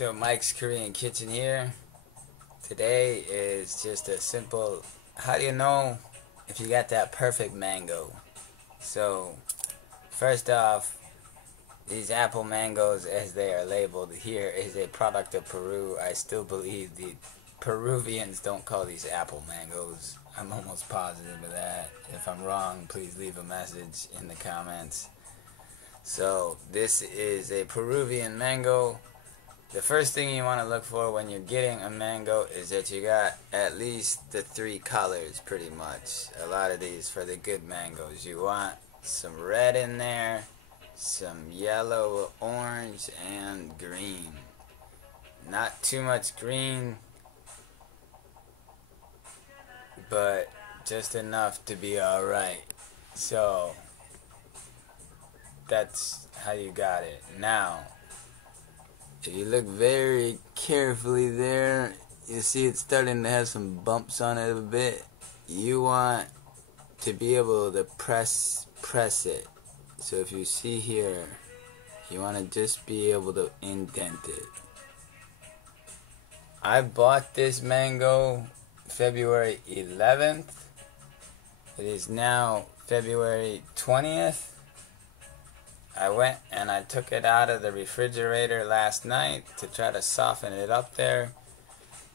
So Mike's Korean Kitchen here. Today is just a simple, how do you know if you got that perfect mango? So first off, these apple mangoes as they are labeled here is a product of Peru. I still believe the Peruvians don't call these apple mangoes. I'm almost positive of that. If I'm wrong, please leave a message in the comments. So this is a Peruvian mango. The first thing you want to look for when you're getting a mango is that you got at least the 3 colors pretty much. A lot of these for the good mangoes. You want some red in there, some yellow, orange, and green. Not too much green, but just enough to be alright. So that's how you got it. Now, if you look very carefully there, you see it's starting to have some bumps on it a bit. You want to be able to press it. So if you see here, you want to just be able to indent it. I bought this mango February 11th. It is now February 20th. I went and I took it out of the refrigerator last night to try to soften it up there.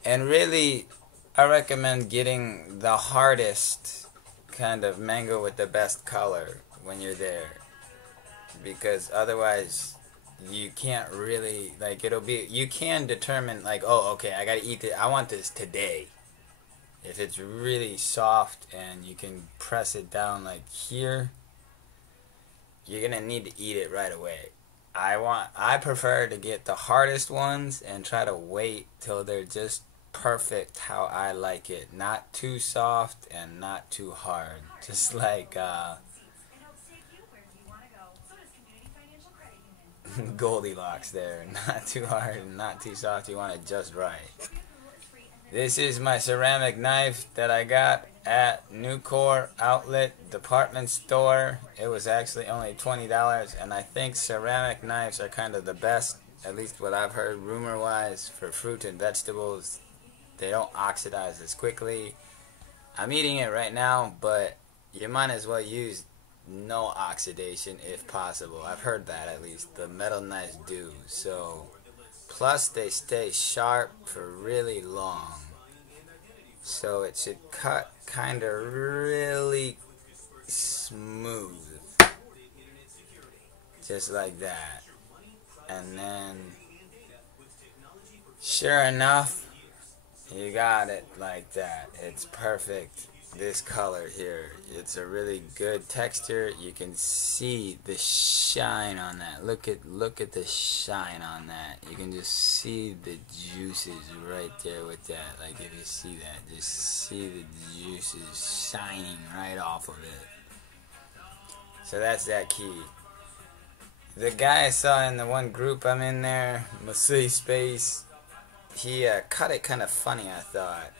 And really, I recommend getting the hardest kind of mango with the best color when you're there. Because otherwise, you can't really, like, you can determine, like, oh, okay, I gotta eat it. I want this today. If it's really soft and you can press it down like here, you're gonna need to eat it right away. I prefer to get the hardest ones and try to wait till they're just perfect how I like it. Not too soft and not too hard. Just like Goldilocks there. Not too hard and not too soft. You want it just right. This is my ceramic knife that I got at Nucor Outlet Department Store. It was actually only $20, and I think ceramic knives are kind of the best, at least what I've heard rumor-wise, for fruit and vegetables. They don't oxidize as quickly. I'm eating it right now, but you might as well use no oxidation if possible. I've heard that at least. The metal knives do. So, plus they stay sharp for really long. So it should cut kind of really smooth. Just like that. And then, sure enough, you got it like that. It's perfect. This color here, it's a really good texture. You can see the shine on that. Look at the shine on that. You can just see the juices right there with that. Like if you see that, just see the juices shining right off of it. So that's that key. The guy I saw in the one group I'm in there, Masui Space, he cut it kind of funny, I thought.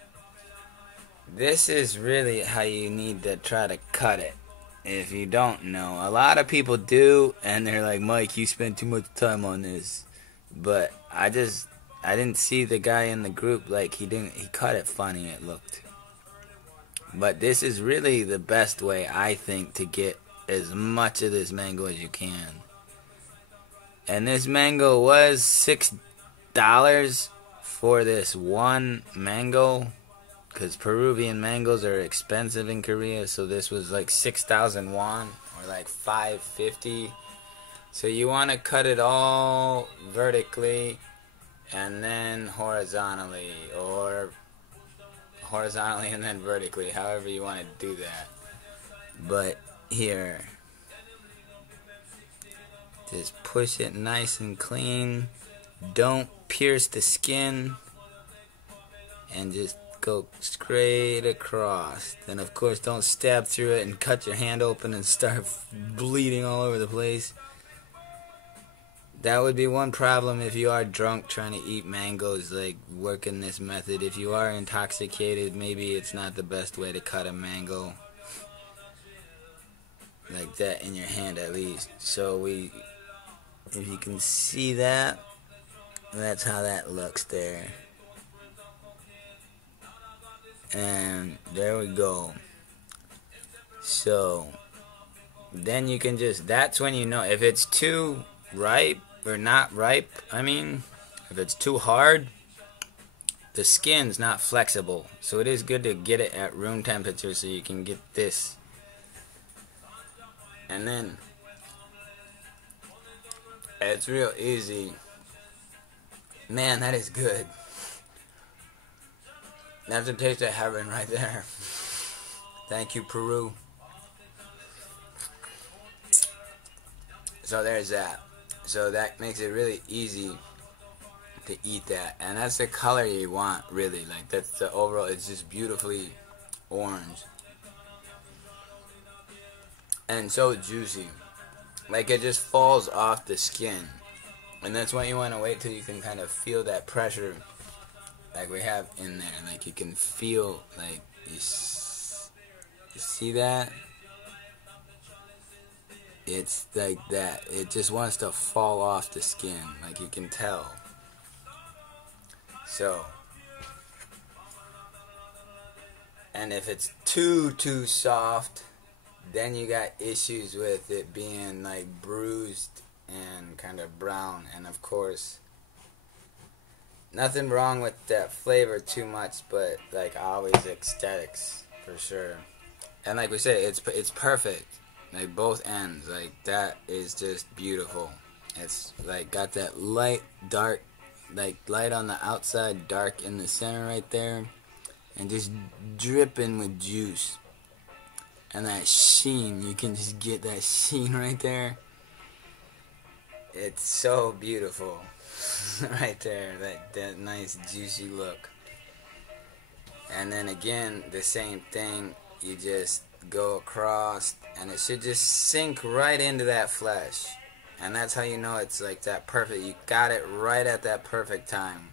This is really how you need to try to cut it. If you don't know, a lot of people do, and they're like, Mike, you spent too much time on this. But I didn't see the guy in the group, like he cut it funny, it looked. But this is really the best way, I think, to get as much of this mango as you can. And this mango was $6 for this one mango. Because Peruvian mangoes are expensive in Korea, so this was like 6,000 won, or like 550. So you want to cut it all vertically, and then horizontally, or horizontally and then vertically, however you want to do that. But here, just push it nice and clean. Don't pierce the skin, and just go straight across. Then of course don't stab through it and cut your hand open and start bleeding all over the place. That would be one problem if you are drunk trying to eat mangoes, like working this method. If you are intoxicated, maybe it's not the best way to cut a mango like that in your hand, at least. So if you can see that, That's how that looks there. And there we go. So then you can just, that's when you know if it's too ripe or not ripe. I mean, if it's too hard, the skin's not flexible. So it is good to get it at room temperature so you can get this. And then it's real easy. Man, that is good. That's a taste of heaven right there. Thank you, Peru. So there's that. So that makes it really easy to eat that. And that's the color you want, really. Like, that's the overall, it's just beautifully orange. And so juicy. Like, it just falls off the skin. And that's why you want to wait till you can kind of feel that pressure like we have in there. Like, you can feel, like, you see that? It's like that. It just wants to fall off the skin. Like, you can tell. So, and if it's too soft, then you got issues with it being like bruised and kind of brown. And of course, nothing wrong with that flavor too much, but like always aesthetics for sure. And like we say, it's perfect. Like both ends, like that is just beautiful. It's like got that light, dark, like light on the outside, dark in the center right there, and just dripping with juice. And that sheen, you can just get that sheen right there. It's so beautiful. Right there, that nice juicy look. And then again, the same thing, you just go across and it should just sink right into that flesh. And that's how you know it's like that perfect. You got it right at that perfect time.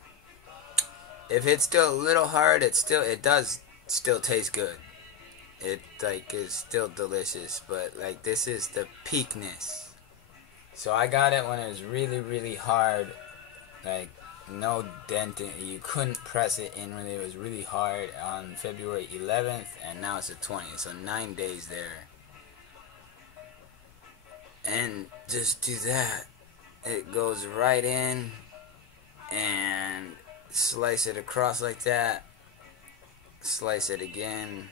If it's still a little hard, it does still taste good. It like is still delicious, but like this is the peakness. So I got it when it was really hard, like no denting. You couldn't press it in when it was really hard on February 11th, and now it's the 20th, so 9 days there. And just do that. It goes right in and slice it across like that. Slice it again.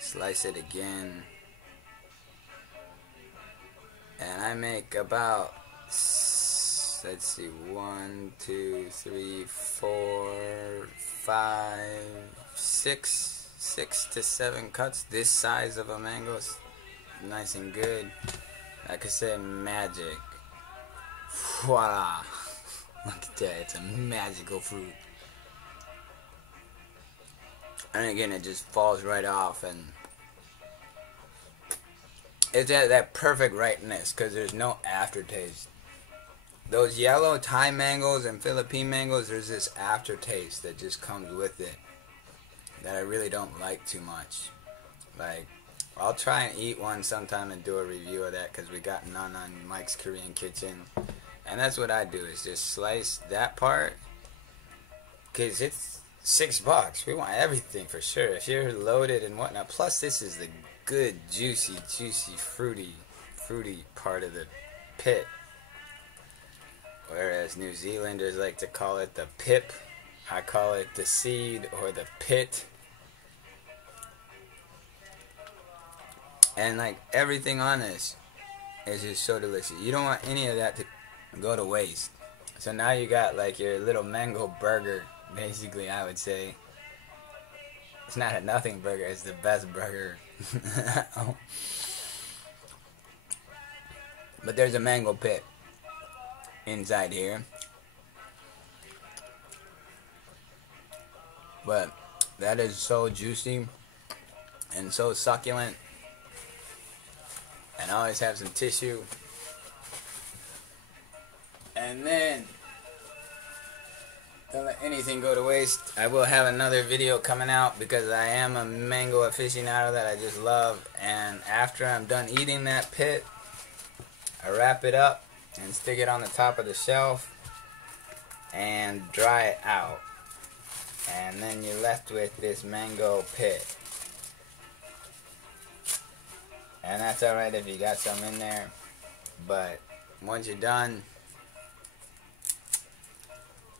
Slice it again. And I make about, let's see, 1, 2, 3, 4, 5, 6 to 7 cuts. This size of a mango is nice and good. Like I said, magic. Voila. Look at that. It's a magical fruit. And again, it just falls right off, and it's at that perfect ripeness because there's no aftertaste. Those yellow Thai mangoes and Philippine mangoes, there's this aftertaste that just comes with it that I really don't like too much. Like, I'll try and eat one sometime and do a review of that because we got none on Mike's Korean Kitchen. And that's what I do, is just slice that part because it's $6. We want everything for sure. If you're loaded and whatnot. Plus, this is the good, juicy, fruity part of the pit. Whereas New Zealanders like to call it the pip. I call it the seed or the pit. And like everything on this is just so delicious. You don't want any of that to go to waste. So now you got like your little mango burger. Basically, I would say it's not a nothing burger, it's the best burger. But there's a mango pit inside here. But that is so juicy and so succulent. And I always have some tissue. And then, don't let anything go to waste. I will have another video coming out because I am a mango aficionado that I just love. And after I'm done eating that pit, I wrap it up and stick it on the top of the shelf. and dry it out. And then you're left with this mango pit. And that's alright if you got some in there. But once you're done,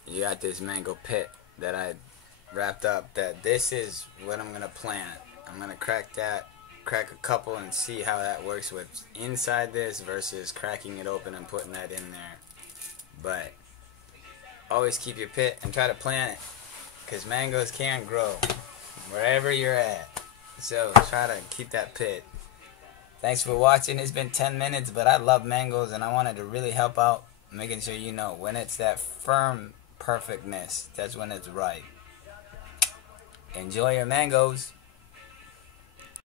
you got this mango pit that I wrapped up. That this is what I'm going to plant. I'm going to crack a couple and see how that works with inside this versus cracking it open and putting that in there. But always keep your pit and try to plant it, because mangoes can grow wherever you're at. So try to keep that pit. Thanks for watching. It's been 10 minutes, but I love mangoes and I wanted to really help out, making sure you know when it's that firm perfectness, that's when it's right. Enjoy your mangoes.